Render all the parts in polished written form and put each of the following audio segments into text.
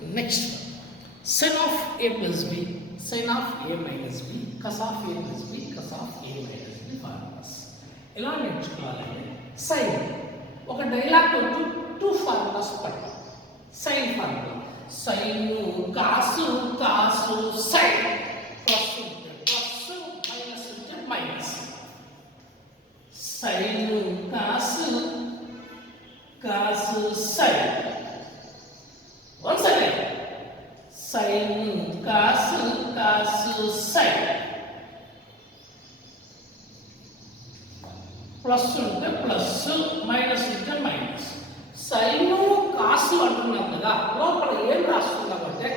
Next one. Sin of a plus b, sin of a minus b, cos of a plus b, cos of a minus b formulas. ఎలా నేర్చుకోవాలంటే sin ఒక dialogue కొట్టు two formulas పట్టు. sin formula sin కాసు కాసు sin plus ఉంటే plus minus ఉంటే minus. sin కాసు కాసు sin. Once again, sin కాసు కాసు sin plus ఉంటే plus minus ఉంటే minus. Sine cos అంటున్నాం కదా, లోపల ఏం రాస్తున్నాం అంటే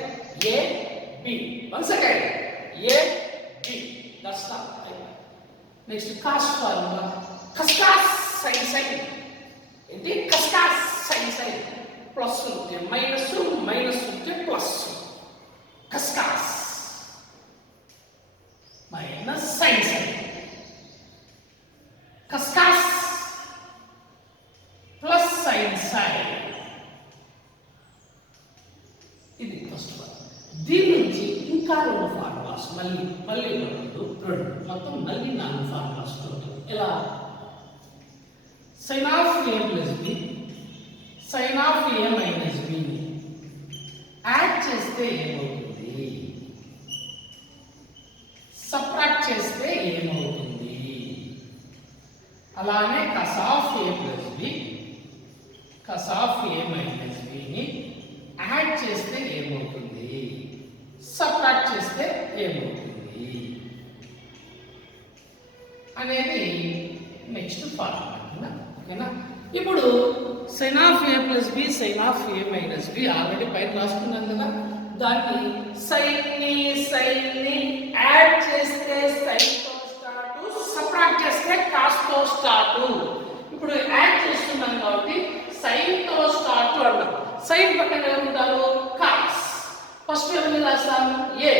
A B. Once again A B. That's the next cos formula cos cos sine sine. ఏంటి కస్కాస్ సైన్ సైన్. ప్లస్ ఉంటే మైనస్ మైనస్ ఉంటే plus. Cos cos minus sine sine. Cos cos plus sine sine. ఇది ఫస్ట్ వన్. దీని నుంచి ఇంకా రెండు formulas మళ్ళీ రెండు మొత్తం మళ్ళీ 4 ఫార్ములాస్ ఉంటాయి. ఎలా? Sine of A plus B, sine of A minus B add చేస్తే ఏమవుతుంది, సబ్ట్రాక్ట్ చేస్తే ఏమవుతుంది. అలానే cos of a plus b, cos of a minus b ని యాడ్ చేస్తే ఏమవుతుంది, సబ్ట్రాక్ట్ చేస్తే ఏమవుతుంది అనేది నెక్స్ట్ ఫార్ములా. ఓకేనా? ఇప్పుడు sin of a plus b, sin of a minus b already పైన రాసుకున్నాం కదా, దాన్ని sin ని యాడ్ చేస్తే sin సబ్ట్రాక్ట్ చేస్తే కాస్ తో స్టార్ట్. ఇప్పుడు యాడ్ చేస్తున్నాం కాబట్టి సైన్ తో స్టార్ట్ అన్నాం. సైన్ పక్కన ఏముంటారు కాస్. ఫస్ట్ ఎవరిని రాస్తాం ఏ,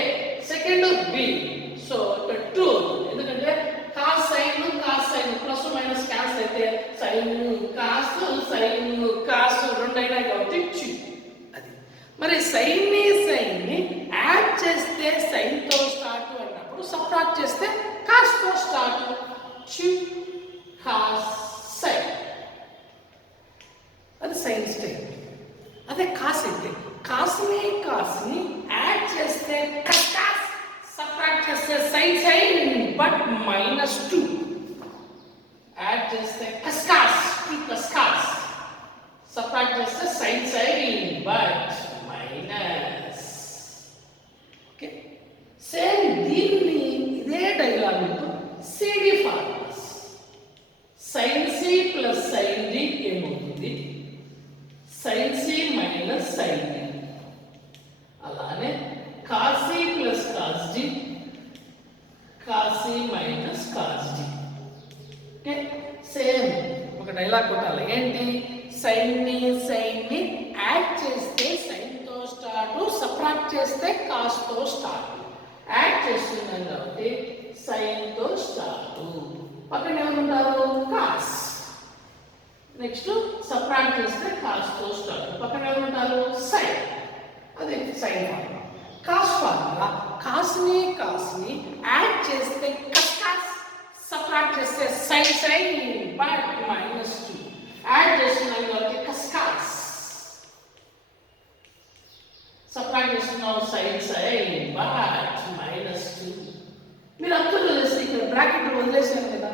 సెకండ్ బి. సో ఇక్కడ 2, ఎందుకంటే cos sign plus minus cancel అయితే సైన్ కాస్ రెండైనా కాబట్టి 2. అది మరి సైన్ ని యాడ్ చేస్తే సైన్ తో స్టార్ట్ అన్నప్పుడు సబ్ట్రాక్ట్ చేస్తే కాస్ తో స్టార్ట్. 2 cos sine. అది సైన్ స్టైల్. అదే కాస్ అయితే కాస్ని యాడ్ చేస్తే కస్కాస్, సబ్ట్రాక్ట్ చేస్తే సైన్ బట్ -2. యాడ్ చేస్తే కస్కాస్ 2 కస్కాస్, సబ్ట్రాక్ట్ చేస్తే sine but minus. Okay, same దీన్ని ఇదే dialogue C D formulas. Sine C plus sine D ఏమవుతుంది, sine C minus sine D. అలానే cos C plus cos D, cos C minus cos D. Okay, same ఒక dialogue కొట్టాలి. ఏంటి? Sine ని add చేస్తే sine తో స్టార్ట్, సబ్ట్రాక్ట్ చేస్తే cos తో స్టార్ట్. యాడ్ చేస్తున్నాం కాబట్టి సైన్ తో స్టార్ట్. పక్కన ఏమంటారు కాస్. నెక్స్ట్ సబ్ట్రాక్ట్ చేస్తే కాస్ తో స్టార్ట్. పక్కన ఏమంటారు సైన్. అది సైన్ ఫార్ములా. కాస్ ఫార్ములా కాస్ని యాడ్ చేస్తే కస్కాస్, సబ్ట్రాక్ట్ చేస్తే సైన్ బట్ -2. యాడ్ చేస్తున్నాం కాబట్టి కస్కాస్, సబ్ట్రాక్ట్ చేస్తున్నాం సైన్ బట్ -2. మీరు అర్థం చేస్తే ఇక్కడ బ్రాకెట్ వదిలేసాను కదా,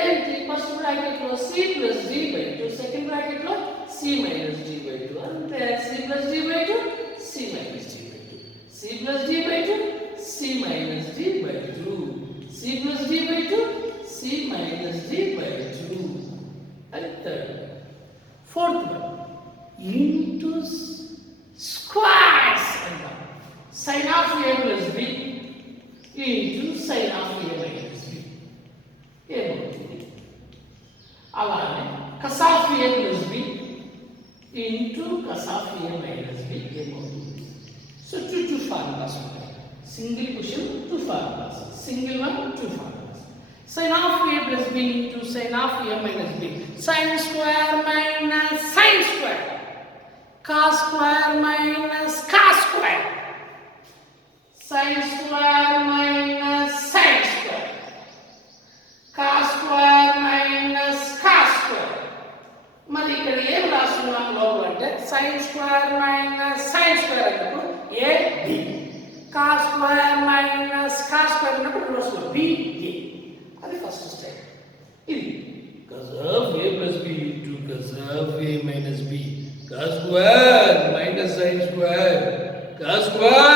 ఏంటి? ఫస్ట్ బ్రాకెట్ లో c plus d by 2, second bracket లో c మైనస్ d బై 2. అంతే. c plus d by 2, c minus d by 2, c plus d by 2, c minus d by 2, c plus d by 2, c minus d by 2. అది third. Fourth one into squares అంటాం. Sine of a plus b into sine of a minus b ఏమవుతుంది. అలానే cos of a plus b into cos of a minus b ఏమవుతుంది. So 2 formulas ఉంటాయి. Single question 2 formulas, single one 2 formulas. sin of a plus b into sin of a minus b, sin square minus sin square, cos square minus cos sin square minus sin square, cos square minus cos square. మరి ఇక్కడ ఏం రాస్తున్నాం లోపల అంటే sin square minus sin square అన్నప్పుడు a b, cos square minus cos square అన్నప్పుడు రాస్తున్నాం b a. అది ఫస్ట్ స్టెప్. ఇది cos of a plus b into cos of a minus b, cos square minus sin square, cos square